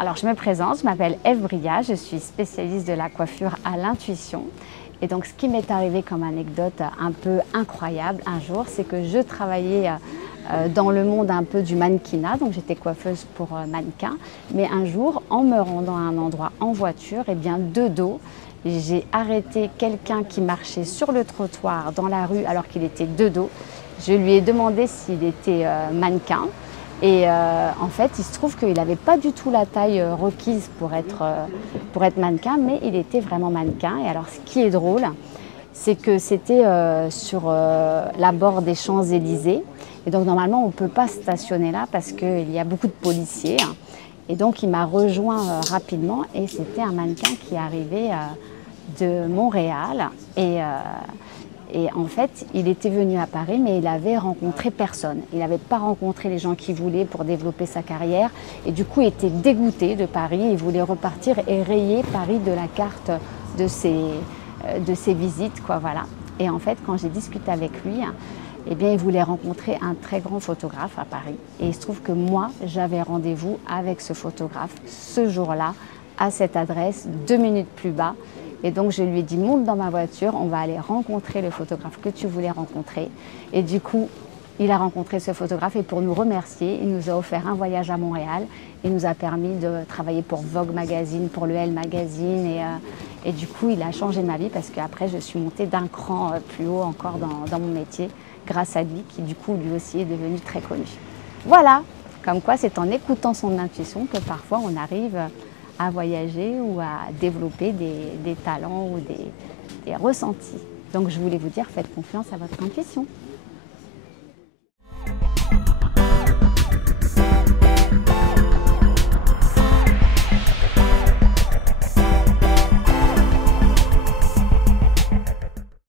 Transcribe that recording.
Alors je me présente, je m'appelle Ève Bria, je suis spécialiste de la coiffure à l'intuition. Et donc ce qui m'est arrivé comme anecdote un peu incroyable un jour, c'est que je travaillais dans le monde un peu du mannequinat, donc j'étais coiffeuse pour mannequins. Mais un jour, en me rendant à un endroit en voiture, et bien de dos, j'ai arrêté quelqu'un qui marchait sur le trottoir dans la rue alors qu'il était de dos. Je lui ai demandé s'il était mannequin. Et en fait, il se trouve qu'il n'avait pas du tout la taille requise pour être mannequin, mais il était vraiment mannequin. Et alors, ce qui est drôle, c'est que c'était sur la bord des Champs-Élysées. Et donc, normalement, on ne peut pas stationner là parce qu'il y a beaucoup de policiers. Et donc, il m'a rejoint rapidement et c'était un mannequin qui arrivait de Montréal. Et en fait, il était venu à Paris, mais il avait rencontré personne. Il n'avait pas rencontré les gens qu'il voulait pour développer sa carrière. Et du coup, il était dégoûté de Paris. Il voulait repartir et rayer Paris de la carte de ses visites, quoi, voilà. Et en fait, quand j'ai discuté avec lui, eh bien, il voulait rencontrer un très grand photographe à Paris. Et il se trouve que moi, j'avais rendez-vous avec ce photographe ce jour-là, à cette adresse, 2 minutes plus bas. Et donc je lui ai dit, monte dans ma voiture, on va aller rencontrer le photographe que tu voulais rencontrer. Et du coup, il a rencontré ce photographe et pour nous remercier, il nous a offert un voyage à Montréal. Il nous a permis de travailler pour Vogue Magazine, pour le Elle Magazine. Et du coup, il a changé ma vie parce qu'après, je suis montée d'un cran plus haut encore dans mon métier grâce à lui, qui du coup, lui aussi est devenu très connu. Voilà, comme quoi c'est en écoutant son intuition que parfois on arrive à voyager ou à développer des talents ou des ressentis. Donc je voulais vous dire, faites confiance à votre intuition.